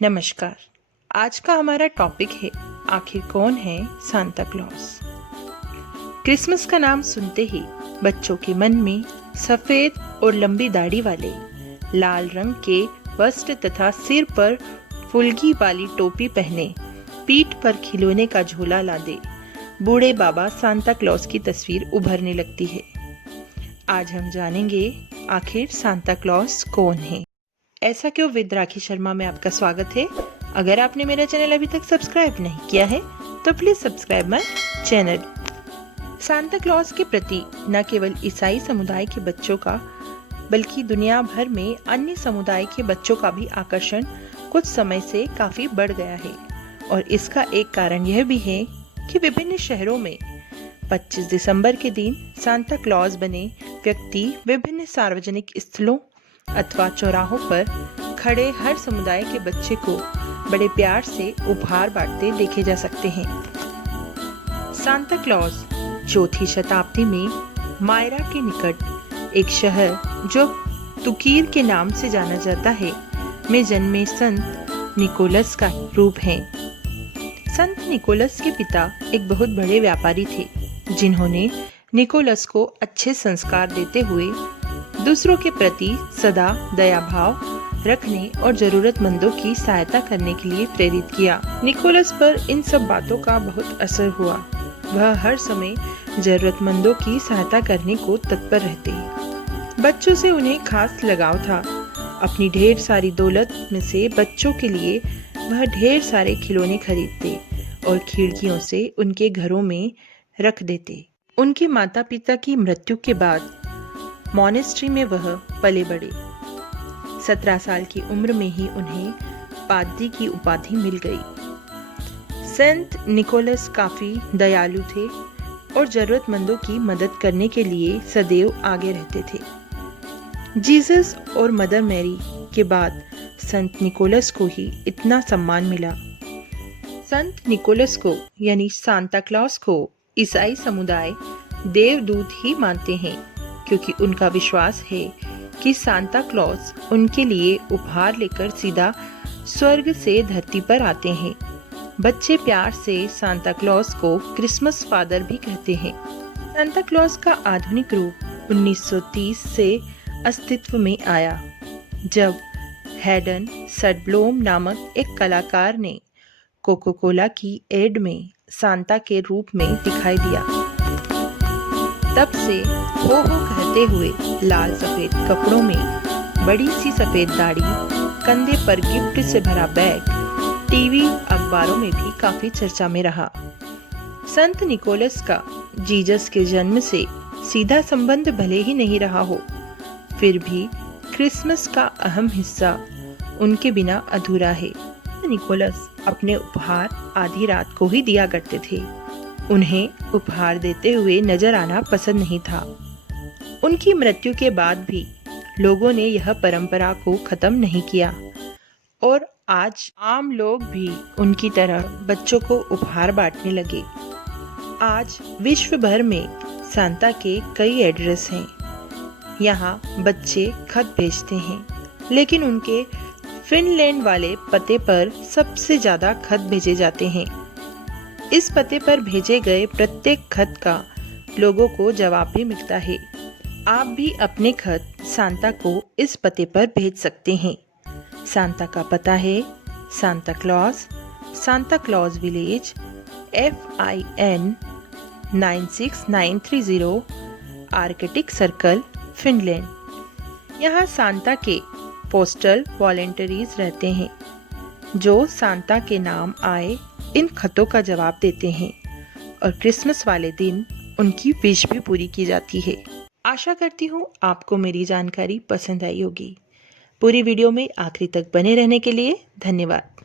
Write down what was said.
नमस्कार। आज का हमारा टॉपिक है, आखिर कौन है सांता क्लॉज। क्रिसमस का नाम सुनते ही बच्चों के मन में सफेद और लंबी दाढ़ी वाले, लाल रंग के वस्त्र तथा सिर पर फुलगी वाली टोपी पहने, पीठ पर खिलौने का झोला लादे बूढ़े बाबा सांता क्लॉज की तस्वीर उभरने लगती है। आज हम जानेंगे आखिर सांता क्लॉज कौन है। ऐसा क्यों विद राखी शर्मा में आपका स्वागत है। अगर आपने मेरा चैनल अभी तक सब्सक्राइब नहीं किया है तो please subscribe my channel. Santa Claus के प्रति न केवल ईसाई समुदाय के बच्चों का बल्कि दुनिया भर में अन्य समुदाय के बच्चों का भी आकर्षण कुछ समय से काफी बढ़ गया है। और इसका एक कारण यह भी है कि विभिन्न शहरों में 25 दिसंबर के दिन सांता क्लॉज बने व्यक्ति विभिन्न सार्वजनिक स्थलों अथवा चौराहों पर खड़े हर समुदाय के बच्चे को बड़े प्यार से उपहार बांटते देखे जा सकते हैं। सांता क्लॉज 4वीं शताब्दी में मायरा के निकट एक शहर जो तुकीर के नाम से जाना जाता है में जन्मे संत निकोलस का रूप है। संत निकोलस के पिता एक बहुत बड़े व्यापारी थे, जिन्होंने निकोलस को अच्छे संस्कार देते हुए दूसरों के प्रति सदा दया भाव रखने और जरूरतमंदों की सहायता करने के लिए प्रेरित किया। निकोलस पर इन सब बातों का बहुत असर हुआ। वह हर समय जरूरतमंदों की सहायता करने को तत्पर रहते। बच्चों से उन्हें खास लगाव था। अपनी ढेर सारी दौलत में से बच्चों के लिए वह ढेर सारे खिलौने खरीदते और खिड़कियों से उनके घरों में रख देते। उनके माता पिता की मृत्यु के बाद मॉनेस्ट्री में वह पले बढ़े। 17 साल की उम्र में ही उन्हें पादरी की उपाधि मिल गई। संत निकोलस काफी दयालु थे और जरूरतमंदों की मदद करने के लिए सदैव आगे रहते थे। जीसस और मदर मैरी के बाद संत निकोलस को ही इतना सम्मान मिला। संत निकोलस को यानी सांता क्लॉज को ईसाई समुदाय देवदूत ही मानते हैं, क्योंकि उनका विश्वास है कि सांता क्लॉज उनके लिए उपहार लेकर सीधा स्वर्ग से धरती पर आते हैं। बच्चे प्यार से सांता क्लॉज को क्रिसमस फादर भी कहते हैं। सांता क्लॉज का आधुनिक रूप 1930 से अस्तित्व में आया, जब हैडन सडब्लोम नामक एक कलाकार ने कोका कोला की एड में सांता के रूप में दिखाई दिया। तब से हो कहते हुए लाल सफेद कपड़ों में बड़ी सी सफेद दाढ़ी, कंधे पर गिफ्ट से भरा बैग, टीवी अखबारों में भी काफी चर्चा में रहा। संत निकोलस का जीसस के जन्म से सीधा संबंध भले ही नहीं रहा हो, फिर भी क्रिसमस का अहम हिस्सा उनके बिना अधूरा है। निकोलस अपने उपहार आधी रात को ही दिया करते थे। उन्हें उपहार देते हुए नजर आना पसंद नहीं था। उनकी मृत्यु के बाद भी लोगों ने यह परंपरा को खत्म नहीं किया और आज आम लोग भी उनकी तरह बच्चों को उपहार बांटने लगे। आज विश्व भर में सांता के कई एड्रेस हैं। यहाँ बच्चे खत भेजते हैं, लेकिन उनके फिनलैंड वाले पते पर सबसे ज्यादा खत भेजे जाते हैं। इस पते पर भेजे गए प्रत्येक खत का लोगों को जवाब भी मिलता है। आप भी अपने खत सांता को इस पते पर भेज सकते हैं। सांता का पता है Santa Claus village, FIN 96930, Arctic circle, Finland. यहाँ सांता के पोस्टल वॉलंटियर्स रहते हैं, जो सांता के नाम आए इन खतों का जवाब देते हैं और क्रिसमस वाले दिन उनकी विश भी पूरी की जाती है। आशा करती हूँ आपको मेरी जानकारी पसंद आई होगी। पूरी वीडियो में आखिरी तक बने रहने के लिए धन्यवाद।